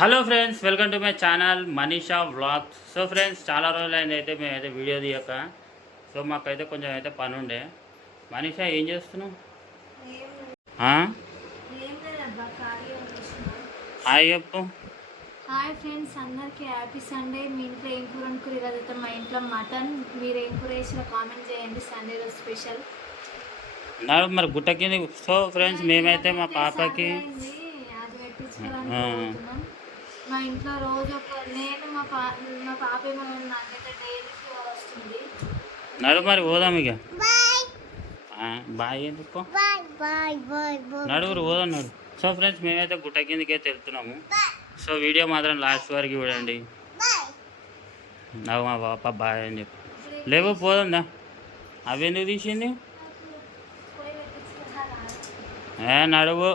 Hello friends, welcome to my channel Manisha vlogs. So friends, చాలా రోజులైంది అయితే మేమైతే వీడియో తీయక. సో మాకైతే కొంచెం అయితే పని ఉండే. మనీషా ఏం చేస్తున్నావు? హాయ్ చెప్పు. హాయ్ ఫ్రెండ్స్, అందరికీ హ్యాపీ సండే. మీ ఇంట్లో ఏం కూర అనుకుని ఈరోజు అయితే మా ఇంట్లో మటన్. మీరు ఏం కూర వేసినా కామెంట్ చేయండి. సండే రోజు స్పెషల్ నాకు మరి గుట్ట కింద. సో ఫ్రెండ్స్, మేమైతే మా పాపకి అది పెట్టించుకోవడానికి మా ఇంట్లో రోజు నేను మా పాప ఏమో నాకైతే డైలీ ఫీవర్ వస్తుంది. నడు మరి పోదాం ఇక. బాయ్ ఎందుకు నడుగురు పోదాం నడు. సో ఫ్రెండ్స్, మేమైతే గుట్ట కిందకి అయితే వెళ్తున్నాము. సో వీడియో మాత్రం లాస్ట్ వరకు చూడండి. నవ్వు మా పాప బాయ్ అని చెప్పి లేవు పోదా. అవి ఎందుకు తీసింది? నడువు.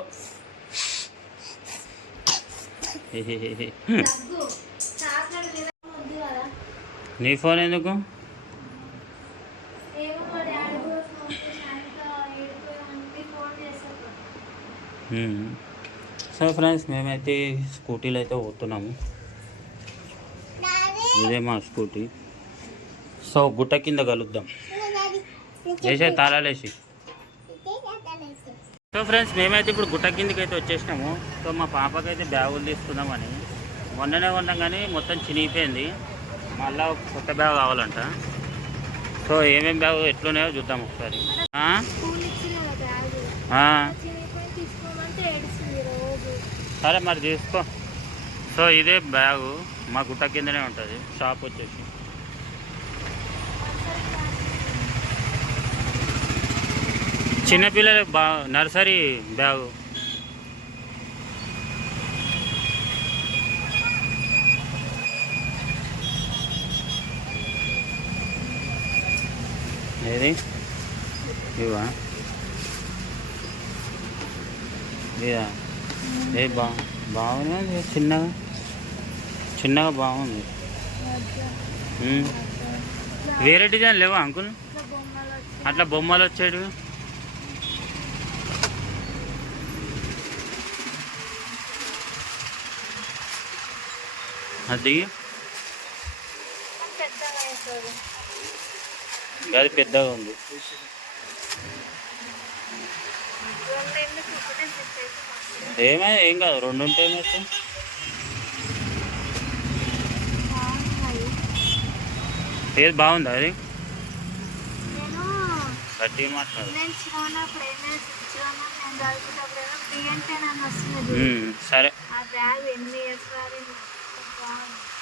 నీ ఫోన్ ఎందుకు? సో ఫ్రెండ్స్, మేమైతే స్కూటీలో అయితే పోతున్నాము. ఇదే మా స్కూటీ. సో గుట్ట కింద కలుద్దాం. వేసే తాళాలేసి. సో ఫ్రెండ్స్, మేమైతే ఇప్పుడు గుట్ట కిందకి అయితే వచ్చేసినాము. సో మా పాపకైతే బ్యాగులు తీసుకుందామని మొన్ననే కొన్నాం, కానీ మొత్తం చినిగిపోయింది. మళ్ళీ కొత్త బ్యాగ్ కావాలంట. సో ఏమేమి బ్యాగ్ ఎట్లున్నాయో చూద్దాం ఒకసారి. సరే మరి తీసుకో. సో ఇదే బ్యాగు మా గుట్ట కిందనే ఉంటుంది. షాప్ వచ్చేసి చిన్నపిల్లల నర్సరీ బ్యాగు. ఏది ఇవా? ఇదా? ఏ బాగుంది. చిన్నగా బాగుంది. వేరే డిజైన్ లేవా అంకుల్? అట్లా బొమ్మలు వచ్చాడు. అది అది పెద్దగా ఉంది. ఏం కాదు, రెండు ఉంటే ఏమైతే. ఏది బాగుందా? అది గట్టి మాట్లాడు. సరే,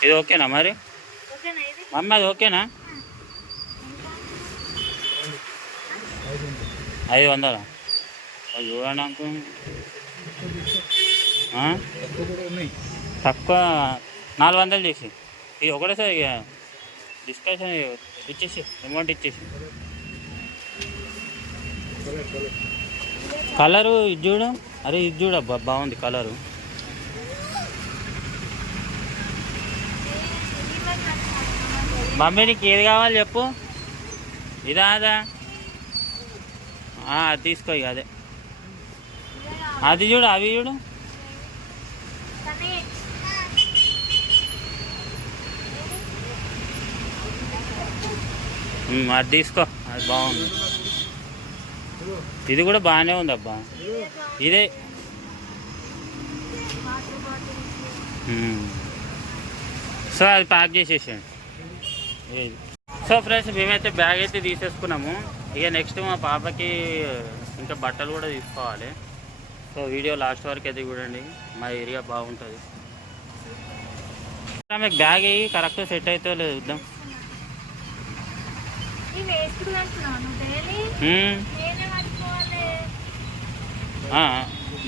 ఇది ఓకేనా మరి? మమ్మీ అది ఓకేనా? 500 చూడండి అంకు. తక్కువ 400 చేసి ఇది ఒకటేసారి డిస్కషన్ ఇచ్చేసి అమౌంట్ ఇచ్చేసి. కలరు ఇది చూడు. అరే ఇది చూడబ్బా, బాగుంది కలరు. మమ్మీ నీకు ఏది కావాలి చెప్పు. ఇదా అదా? అది తీసుకో. ఇక అదే. అది చూడు, అవి చూడు. అది తీసుకో, అది బాగుంది. ఇది కూడా బాగానే ఉంది అబ్బా. ఇదే. సో అది ప్యాక్ చేసేసాను. సో ఫ్రెండ్స్, మేమైతే బ్యాగ్ అయితే తీసేసుకున్నాము. ఇక నెక్స్ట్ మా పాపకి ఇంకా బట్టలు కూడా తీసుకోవాలి. సో వీడియో లాస్ట్ వరకు అయితే చూడండి. మా ఏరియా బాగుంటుంది. ఆమెకు బ్యాగ్ అయ్యి కరెక్ట్ సెట్ అయితే లేదు చూద్దాం.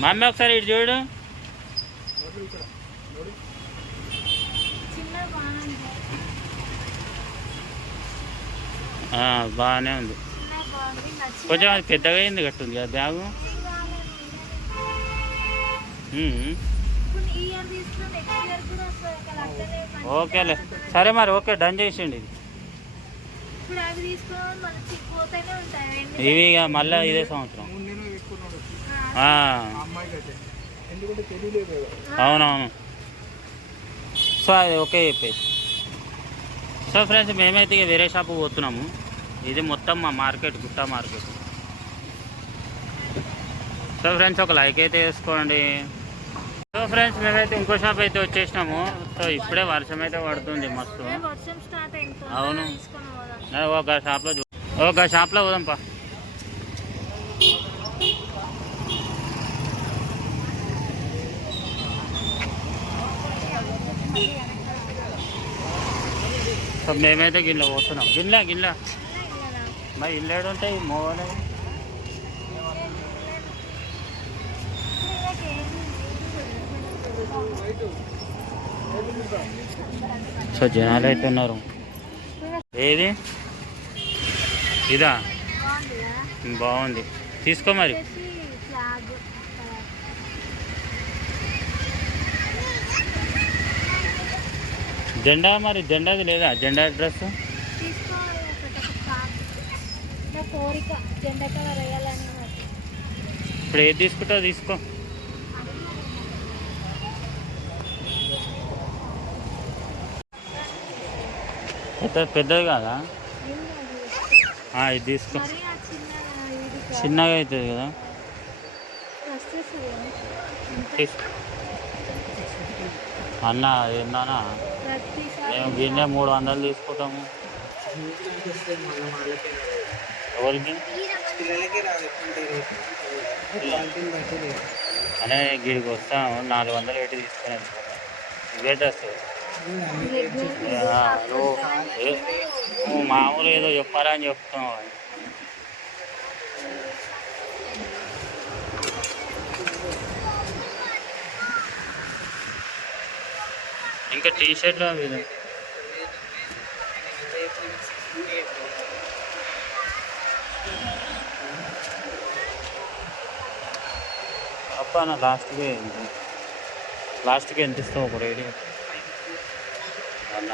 మమ్మీ ఒకసారి ఇటు చూడు. బాగానే ఉంది. కొంచెం అది పెద్దగా అయింది కట్టుంది కదా బ్యాగు. ఓకేలే, సరే మరి. ఓకే, డన్ చేసిండి. ఇది ఇవి మళ్ళీ ఇదే సంవత్సరం. అవునవును. సో అది ఓకే చెప్పేసి. సో ఫ్రెండ్స్ మేమైతే ఇక వేరే షాపు పోతున్నాము. ఇది మొత్తం మా మార్కెట్, గుట్ట మార్కెట్. సో ఫ్రెండ్స్ ఒక లైక్ అయితే వేసుకోండి. సో ఫ్రెండ్స్ మేమైతే ఇంకో షాప్ అయితే వచ్చేసినాము. సో ఇప్పుడే వర్షం అయితే పడుతుంది మస్తు. అవును, ఒక షాప్లో పోదాంపా. సో మేమైతే గిన్నె పోతున్నాం. గిన్నె మరి ఇల్లేడు ఉంటాయి మోగలే. సో జనాలు అయితే ఉన్నారు. ఏది ఇదా? బాగుంది, తీసుకో మరి. జెండా మరి జెండాది లేదా? జెండా డ్రెస్ ఇప్పుడు ఏది తీసుకుంటావు తీసుకో. పెద్దది కాదా? ఇది తీసుకో, చిన్నగా అవుతుంది కదా. తీసుకో అన్న. ఏందన్నా మేము గిన్నె 300 తీసుకుంటాము. ఎవరికి అనే గిడికి వస్తాం 400 పెట్టి తీసుకుని ఇవే డ్రెస్. నువ్వు మామూలు ఏదో చెప్పారా అని చెప్తావు. ఇంకా టీ షర్ట్లు అవి అబ్బా నా లాస్ట్కి ఎంత ఇస్తావు? ఒక రేడి అన్న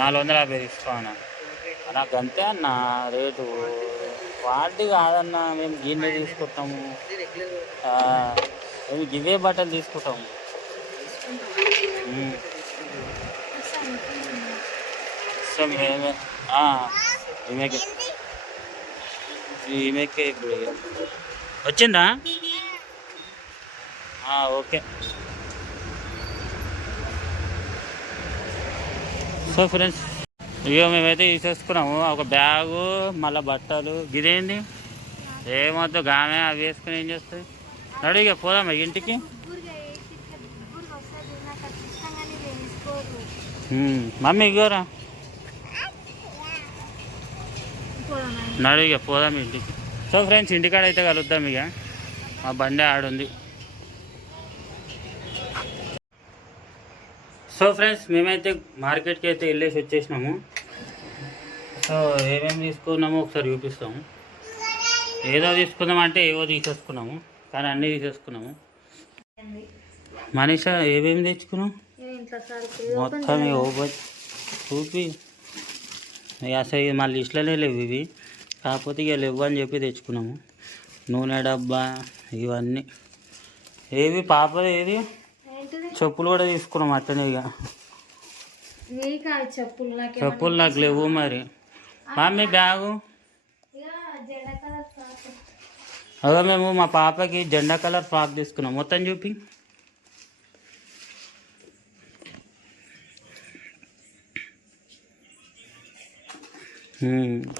450 తీసుకో అన్న. అన్న గంతే అన్న రేటు. క్వాలిటీ కాదన్న, మేము గిన్నె తీసుకుంటాము, మేము గివే బట్టలు తీసుకుంటాము. సో ఈమెకే ఇప్పుడు వచ్చిందా? ఓకే. సో ఫ్రెండ్స్ ఇక మేమైతే తీసేసుకున్నాము. ఒక బ్యాగు, మళ్ళీ బట్టలు. ఇదేంటి ఏమొద్దు గామే అవి వేసుకుని ఏం చేస్తుంది? అడిగా పోదామా ఇంటికి? మమ్మీ ఇగోరా నడిగా పోదాం ఇంటికి. సో ఫ్రెండ్స్ ఇంటికాడ అయితే కలుద్దాం. ఇక మా బండి ఆడుంది. సో ఫ్రెండ్స్ మేమైతే మార్కెట్కి అయితే వెళ్ళేసి వచ్చేసినాము. సో ఏమేమి తీసుకున్నామో ఒకసారి చూపిస్తాము. ఏదో తీసుకుందామంటే ఏవో తీసేసుకున్నాము, కానీ అన్నీ తీసేసుకున్నాము. మనీషా ఏమేమి తెచ్చుకున్నాం? మొత్తం చూపి. అసలు మా లిస్టులోనే లేవు ఇవి, కాకపోతే ఇక లేవు అని చెప్పి తెచ్చుకున్నాము. నూనె డబ్బా ఇవన్నీ. ఏవి పాపది ఏది? చెప్పులు కూడా తీసుకున్నాం అట్లనే. ఇక చెప్పులు నాకు లేవు మరి. మమ్మీ బ్యాగు అదో మేము మా పాపకి జెండా కలర్ ఫ్రాక్ తీసుకున్నాం. మొత్తం చూపి.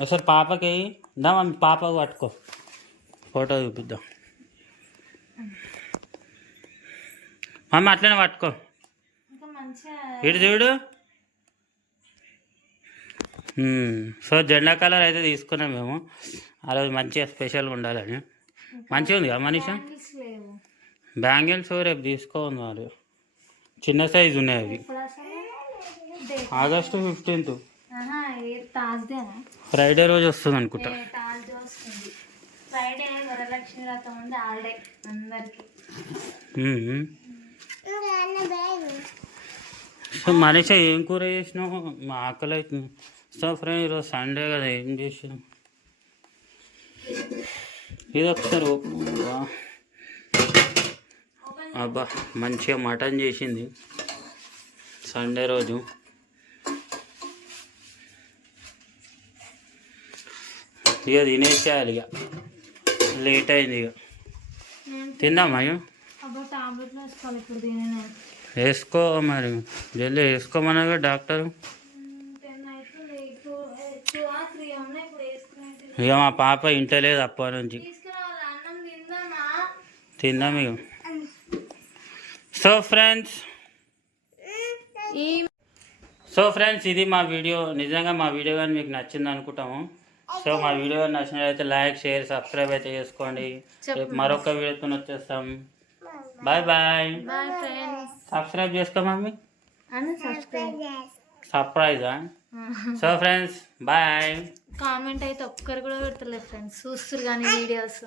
అసలు పాపకి దా మమ్మీ, పాపకు పట్టుకో, ఫోటో చూపిద్దాం. మమ్మీ అట్లనే పట్టుకో, ఇటు చూడు. సో జెండా కలర్ అయితే తీసుకున్నాం మేము. ఆ రోజు మంచిగా స్పెషల్గా ఉండాలని. మంచిగా ఉంది కదా మనీషా? బ్యాంగిల్స్ రేపు తీసుకోవాలి వాళ్ళు, చిన్న సైజు ఉన్నాయి అవి. ఆగస్టు 15th ఫ్రైడే రోజు వస్తుంది అనుకుంటా. సో మనీషా ఏం కూర చేసినావు? మా ఆకలి అవుతుంది. సో ఫ్రెండ్ ఈరోజు సండే కదా, ఏం చేసినాం ఇది ఒకసారి అబ్బా మంచిగా మటన్ చేసింది. సండే రోజు ఇక తినేసేయాలి, ఇక లేట్ అయింది. ఇక తిందామా? ఇక అబ్బా టాబ్లెట్లు వేసుకోవాలి ఇప్పుడు తినే. వేసుకో మరి, జల్దీ వేసుకోమన్నాగా డాక్టర్. 10 అవుతుంది, 2 3 ఉన్నాయి ఇప్పుడు వేసుకునేది. ఇక మా పాప ఇంటలేదు అప్పటి నుంచి. తీసుకురావాలి, అన్నం తిందామా? తిందాం ఇక. సో ఫ్రెండ్స్ ఇది మా వీడియో. నిజంగా మా వీడియో కానీ మీకు నచ్చింది అనుకుంటాము. సో మా వీడియో నచ్చినట్లయితే లైక్, షేర్, సబ్స్క్రైబ్ అయితే చేసుకోండి. రేపు మరొక వీడియోతో వచ్చేస్తాం. Bye bye. Bye friends. Subscribe చేసుకో మమ్మీ. సర్ప్రైజా? So friends bye. కామెంట్ అయితే ఒక్కరు కూడా పెడతలేదు ఫ్రెండ్స్, చూస్తారు కానీ వీడియోస్.